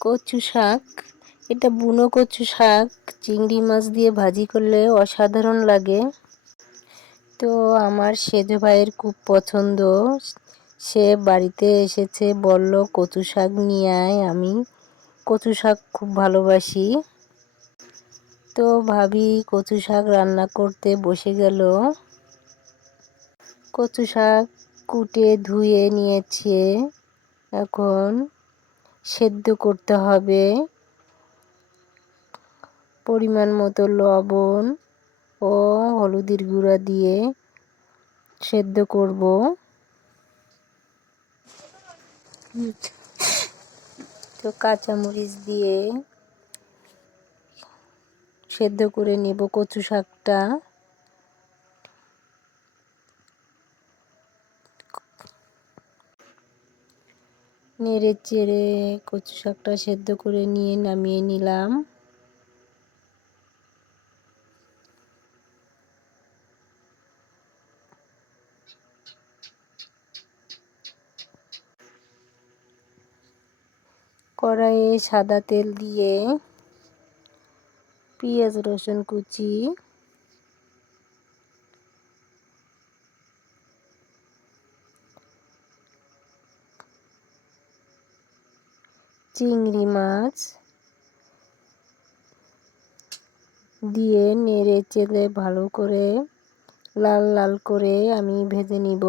কচু শাক, এটা বুনো কচু শাক চিংড়ি মাছ দিয়ে ভাজি করলে অসাধারণ লাগে। তো আমার সেজো ভাইয়ের খুব পছন্দ, সে বাড়িতে এসেছে, বলল কচু শাক নিয়ে আয়। আমি কচু শাক খুব ভালোবাসি। তো ভাবি কচু শাক রান্না করতে বসে গেল। কচু শাক কুটে ধুয়ে নিয়েছে, এখন সেদ্ধ করতে হবে। পরিমাণ মতো লবণ ও হলুদের গুঁড়া দিয়ে সেদ্ধ করব। তো কাঁচামরিচ দিয়ে সেদ্ধ করে নেব কচু শাকটা। নেড়ে চেড়ে কচু শাকটা সেদ্ধ করে নিয়ে নামিয়ে নিলাম। কড়াইয়ে সাদা তেল দিয়ে পেঁয়াজ রসুন কুচি, চিংড়ি মাছ দিয়ে নেড়ে চেড়ে ভালো করে লাল লাল করে আমি ভেজে নিব।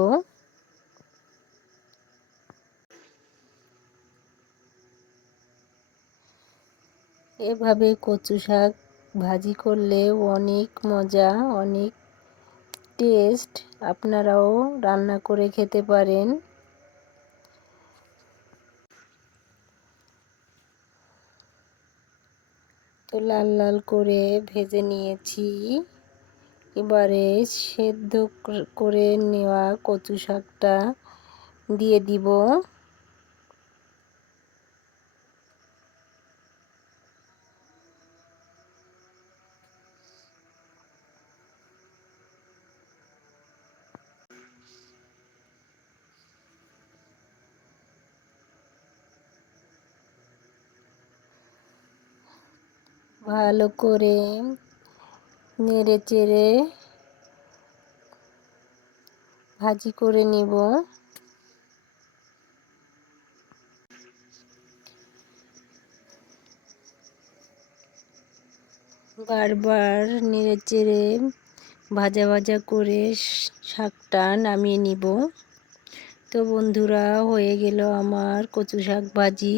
এভাবে কচু শাক ভাজি করলে অনেক মজা, অনেক টেস্ট। আপনারাও রান্না করে খেতে পারেন। তো লাল লাল করে ভেজে নিয়েছি। এবারে সেদ্ধ করে নেওয়া কচু শাকটা দিয়ে দিব। ভালো করে নেড়ে চেড়ে ভাজি করে নিব। বারবার নেড়ে চেড়ে ভাজা ভাজা করে শাকটা নামিয়ে নিব। তো বন্ধুরা, হয়ে গেল আমার কচু শাক ভাজি।